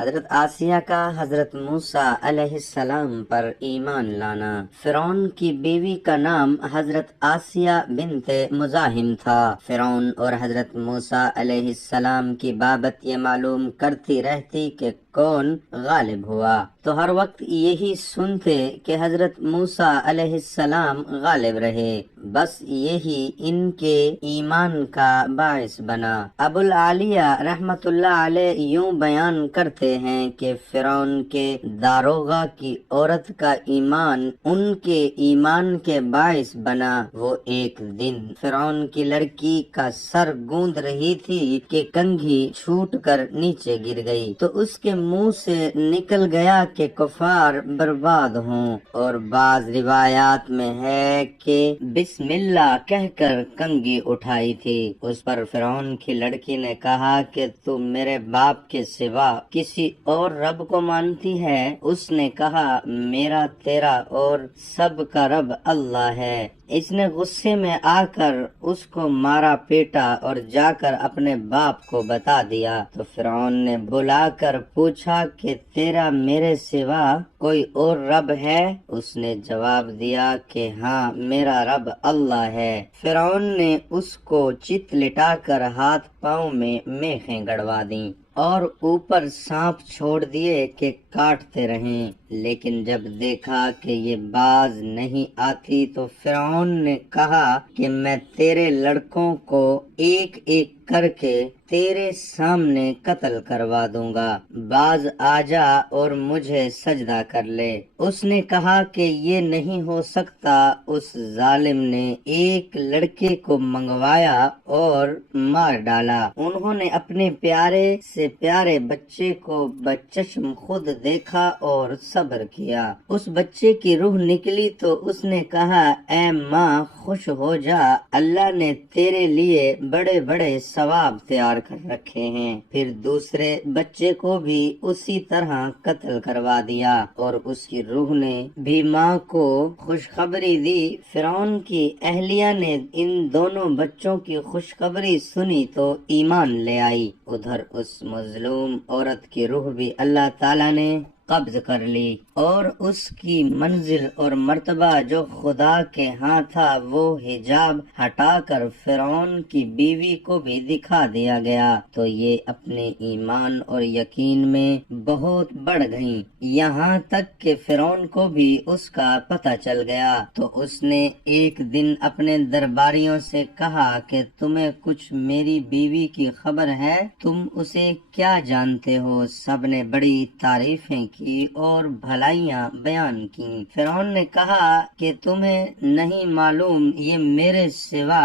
حضرت آسیہ کا حضرت موسیٰ علیہ السلام پر ایمان لانا۔ فرعون کی بیوی کا نام حضرت آسیہ بنت مزاحم تھا۔ فرعون اور حضرت موسیٰ علیہ السلام کی بابت یہ معلوم کرتی رہتی کہ کون غالب ہوا، تو ہر وقت یہی سنتے کہ حضرت موسیٰ علیہ السلام غالب رہے، بس یہی ان کے ایمان کا باعث بنا۔ ابو العالیہ رحمت اللہ علیہ یوں بیان کرتے ہیں کہ فرعون کے داروغہ کی عورت کا ایمان ان کے ایمان کے باعث بنا۔ وہ ایک دن فرعون کی لڑکی کا سر گوند رہی تھی کہ کنگھی چھوٹ کر نیچے گر گئی، تو اس کے منہ سے نکل گیا کہ کفار برباد ہوں، اور بعض روایات میں ہے کہ بسم اللہ کہہ کر کنگھی اٹھائی تھی۔ اس پر فرعون کی لڑکی نے کہا کہ تو میرے باپ کے سوا کسی اور رب کو مانتی ہے؟ اس نے کہا میرا تیرا اور سب کا رب اللہ ہے۔ اس نے غصے میں آ کر اس کو مارا پیٹا اور جا کر اپنے باپ کو بتا دیا، تو فرعون نے بلا کر پوچھا کہ تیرا میرے سوا کوئی اور رب ہے؟ اس نے جواب دیا کہ ہاں میرا رب اللہ ہے۔ فرعون نے اس کو چت لٹا کر ہاتھ پاؤں میں میخیں گڑوا دیں اور اوپر سانپ چھوڑ دیے کہ کاٹتے رہیں، لیکن جب دیکھا کہ یہ باز نہیں آتی تو فرعون نے کہا کہ میں تیرے لڑکوں کو ایک ایک کر کے تیرے سامنے قتل کروا دوں گا، باز آ جا اور مجھے سجدہ کر لے۔ اس نے کہا کہ یہ نہیں ہو سکتا۔ اس ظالم نے ایک لڑکے کو منگوایا اور مار ڈالا۔ انہوں نے اپنے پیارے سے پیارے بچے کو بچشم خود دیکھا اور صبر کیا۔ اس بچے کی روح نکلی تو اس نے کہا اے ماں خوش ہو جا، اللہ نے تیرے لیے بڑے بڑے ثواب تیار کر رکھے ہیں۔ پھر دوسرے بچے کو بھی اسی طرح قتل کروا دیا اور اس کی روح نے بھی ماں کو خوشخبری دی۔ فرعون کی اہلیہ نے ان دونوں بچوں کی خوشخبری سنی تو ایمان لے آئی۔ ادھر اس مظلوم عورت کی روح بھی اللہ تعالیٰ نے قبض کر لی اور اس کی منزل اور مرتبہ جو خدا کے ہاں تھا وہ حجاب ہٹا کر فرعون کی بیوی کو بھی دکھا دیا گیا، تو یہ اپنے ایمان اور یقین میں بہت بڑھ گئیں، یہاں تک کہ فرعون کو بھی اس کا پتہ چل گیا۔ تو اس نے ایک دن اپنے درباریوں سے کہا کہ تمہیں کچھ میری بیوی کی خبر ہے؟ تم اسے کیا جانتے ہو؟ سب نے بڑی تعریفیں کی اور بھلائیاں بیان کی۔ فرعون نے کہا کہ تمہیں نہیں معلوم یہ میرے سوا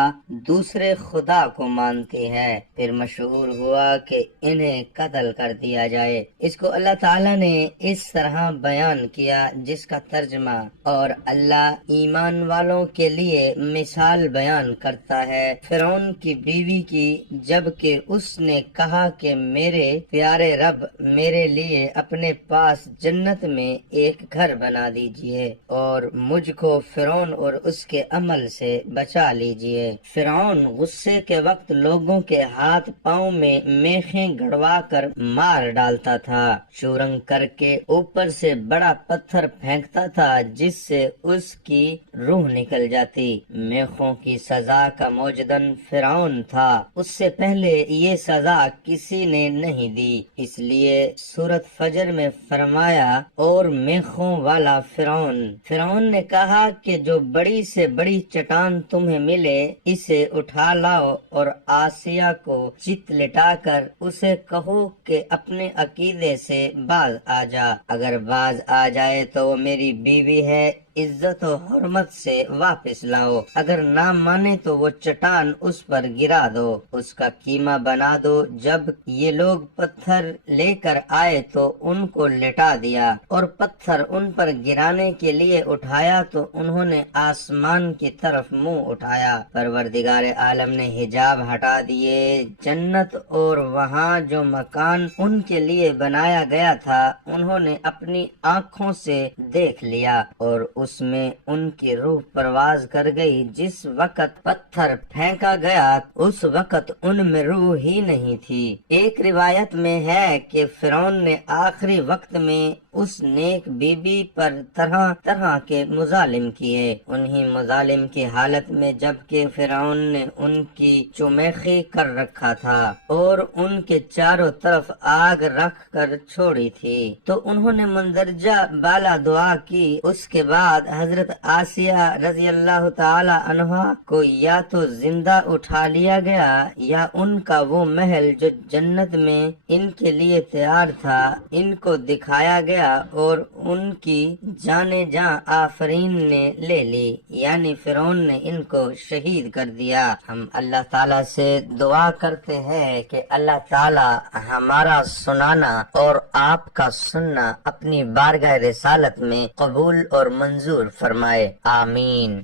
دوسرے خدا کو مانتی ہے۔ پھر مشہور ہوا کہ انہیں قتل کر دیا جائے۔ اس کو اللہ تعالیٰ نے اس طرح بیان کیا جس کا ترجمہ اور اللہ ایمان والوں کے لیے مثال بیان کرتا ہے فرعون کی بیوی کی، جبکہ اس نے کہا کہ میرے پیارے رب میرے لیے اپنے پاس جنت میں ایک گھر بنا دیجئے اور مجھ کو فرعون اور اس کے عمل سے بچا لیجئے۔ فرعون غصے کے وقت لوگوں کے ہاتھ پاؤں میں میخیں گڑوا کر مار ڈالتا تھا، چورنگ کر کے اوپر سے بڑا پتھر پھینکتا تھا جس سے اس کی روح نکل جاتی۔ میخوں کی سزا کا موجدن فرعون تھا، اس سے پہلے یہ سزا کسی نے نہیں دی، اس لیے سورۃ فجر میں فرمایا اور میخوں والا فرعون۔ فرعون نے کہا کہ جو بڑی سے بڑی چٹان تمہیں ملے اسے اٹھا لاؤ اور آسیہ کو چت لٹا کر اسے کہو کہ اپنے عقیدے سے باز آ جا، اگر باز آ جائے تو وہ میری بیوی ہے، عزت و حرمت سے واپس لاؤ، اگر نہ مانے تو وہ چٹان اس پر گرا دو، اس کا قیمہ بنا دو۔ جب یہ لوگ پتھر لے کر آئے تو ان کو لٹا دیا اور پتھر ان پر گرانے کے لیے اٹھایا تو انہوں نے آسمان کی طرف منہ اٹھایا۔ پروردگار عالم نے حجاب ہٹا دیے، جنت اور وہاں جو مکان ان کے لیے بنایا گیا تھا انہوں نے اپنی آنکھوں سے دیکھ لیا اور اس میں ان کی روح پرواز کر گئی۔ جس وقت پتھر پھینکا گیا اس وقت ان میں روح ہی نہیں تھی۔ ایک روایت میں ہے کہ فرعون نے آخری وقت میں اس نیک بی بی پر طرح طرح کے مظالم کیے۔ انہی مظالم کی حالت میں جبکہ فرعون نے ان کی چمیخی کر رکھا تھا اور ان کے چاروں طرف آگ رکھ کر چھوڑی تھی، تو انہوں نے مندرجہ بالا دعا کی۔ اس کے بعد حضرت آسیہ رضی اللہ تعالی عنہا کو یا تو زندہ اٹھا لیا گیا یا ان کا وہ محل جو جنت میں ان کے لیے تیار تھا ان کو دکھایا گیا اور ان کی جانے جاں آفرین نے لے لی، یعنی فرعون نے ان کو شہید کر دیا۔ ہم اللہ تعالیٰ سے دعا کرتے ہیں کہ اللہ تعالیٰ ہمارا سنانا اور آپ کا سننا اپنی بارگاہ رسالت میں قبول اور منظور فرمائے، آمین۔